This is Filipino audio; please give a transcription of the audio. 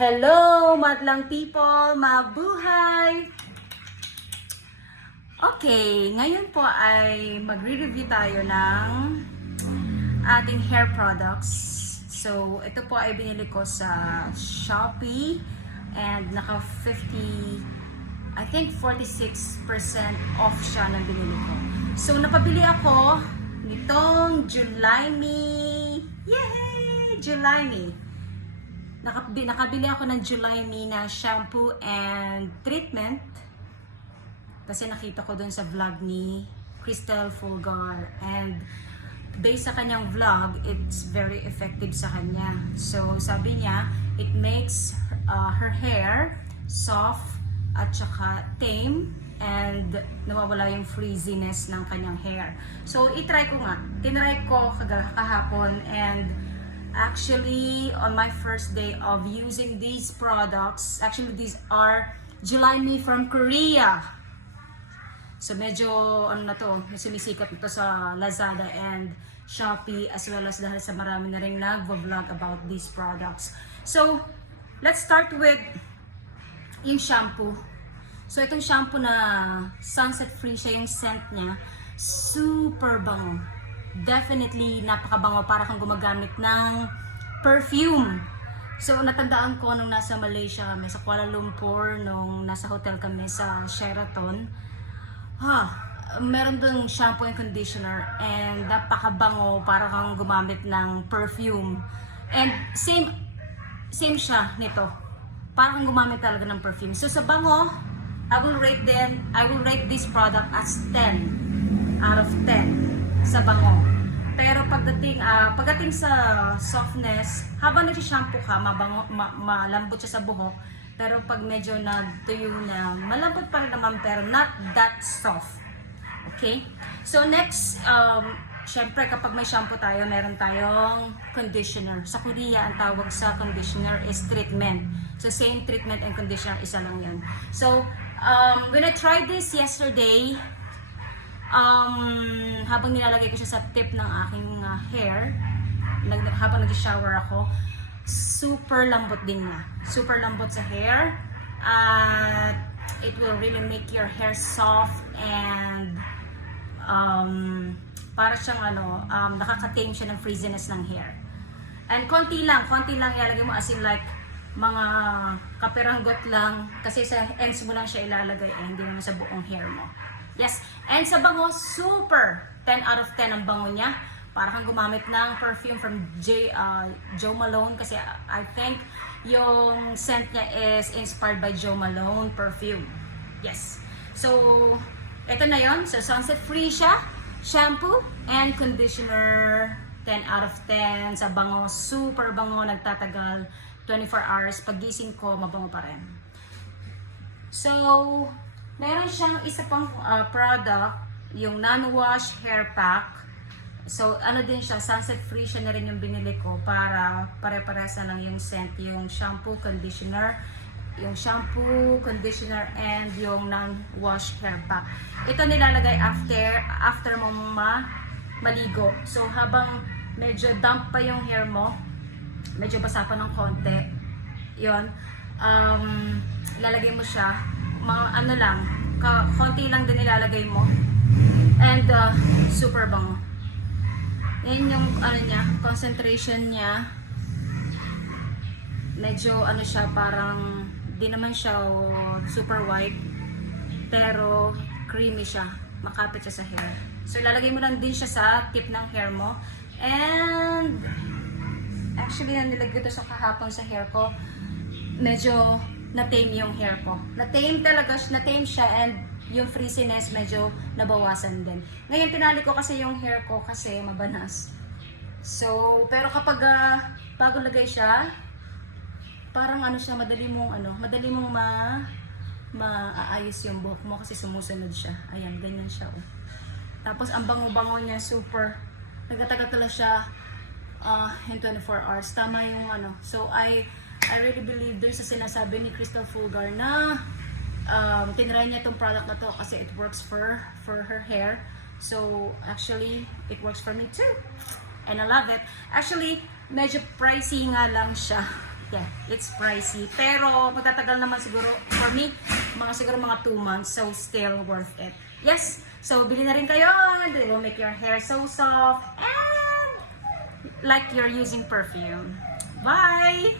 Hello, madlang people, mabuhay! Okay, ngayon po ay magre-review tayo ng ating hair products. So, ito po ay binili ko sa Shopee and naka 50, I think 46% off siya ng binili ko. So, napabili ako nitong July-Me. Yay! July-Me. Nakabili ako ng July-Me na shampoo and treatment kasi nakita ko dun sa vlog ni Crystal Fulgar, and based sa kanyang vlog, it's very effective sa kanya. So sabi niya, it makes her hair soft at saka tame and nawawala yung frizziness ng kanyang hair. So itry ko nga, tinry ko kahapon, and actually, on my first day of using these products, actually these are July-Me from Korea. So medyo ano na to, sumisikat ito sa Lazada and Shopee, as well as dahil sa marami na rin nagvo-vlog about these products. So let's start with yung shampoo. So itong shampoo na sunset free siya, yung scent niya, super bango. Definitely napakabango, para kang gumagamit ng perfume. So natandaan ko nung nasa Malaysia kami, sa Kuala Lumpur, nung nasa hotel kami sa Sheraton, meron dong shampoo and conditioner and napakabango, para kang gumamit ng perfume. And same siya nito, para kang gumamit talaga ng perfume. So sa bango, I will rate this product as 10 out of 10 sa bango. Pero pagdating sa softness, habang nag-shampoo ka, malambot siya sa buhok. Pero pag medyo nagtuyo na, malambot pa rin naman, pero not that soft. Okay? So next, syempre kapag may shampoo tayo, meron tayong conditioner. Sa Korea, ang tawag sa conditioner is treatment. So same treatment and conditioner, isa lang yan. So when I tried this yesterday, habang nilalagay ko siya sa tip ng aking hair, habang nag-shower ako, super lambot din niya. Super lambot sa hair. It will really make your hair soft and para siyang nakaka-tame siya ng frizziness ng hair. And konti lang ilalagay mo, as in like mga kapiranggot lang, kasi sa ends mo lang siya ilalagay, hindi naman sa buong hair mo. Yes, and sa bango, super 10 out of 10 ang bango niya. Para kang gumamit ng perfume from Jo Malone, kasi I think yung scent niya is inspired by Jo Malone perfume. Yes. So, ito na yon. So, sunset free siya. Shampoo and conditioner, 10 out of 10. Sa bango, super bango, nagtatagal 24 hours. Paggising ko, mabango pa rin. So, meron siyang isa pang product, yung non-wash hair pack. So, ano din siya, sunset free siya na rin yung binili ko, para pare-paresa lang yung scent, yung shampoo, conditioner, and yung non-wash hair pack. Ito nilalagay after mo maligo. So, habang medyo damp pa yung hair mo, medyo basa pa ng konti, yun, lalagay mo siya, mga konti lang din ilalagay mo, and super bango. Yan yung concentration niya. Medyo siya, parang di naman siya super white, pero creamy siya, makapit siya sa hair. So ilalagay mo lang din siya sa tip ng hair mo. And actually, nilagay ko sa kahapon sa hair ko, medyo na-tame yung hair ko. Na-tame siya, and yung frizziness medyo nabawasan din. Ngayon, tinali ko kasi yung hair ko kasi mabanas. So, pero kapag bago lagay siya, parang siya, madali mong maayos yung buhok mo kasi sumusunod siya. Ayan, ganyan siya. Oh. Tapos, ang bango-bango niya, super. Nagtagal siya in 24 hours. Tama yung So, I really believe dun sa sinasabi ni Crystal Fulgar na tinry niya itong product na to kasi it works for her hair. So actually, it works for me too. And I love it. Actually, medyo pricey nga lang siya. Yeah, it's pricey. Pero magtatagal naman siguro, for me, siguro mga 2 months. So, still worth it. Yes, so bili na rin kayo. It will make your hair so soft. And like you're using perfume. Bye!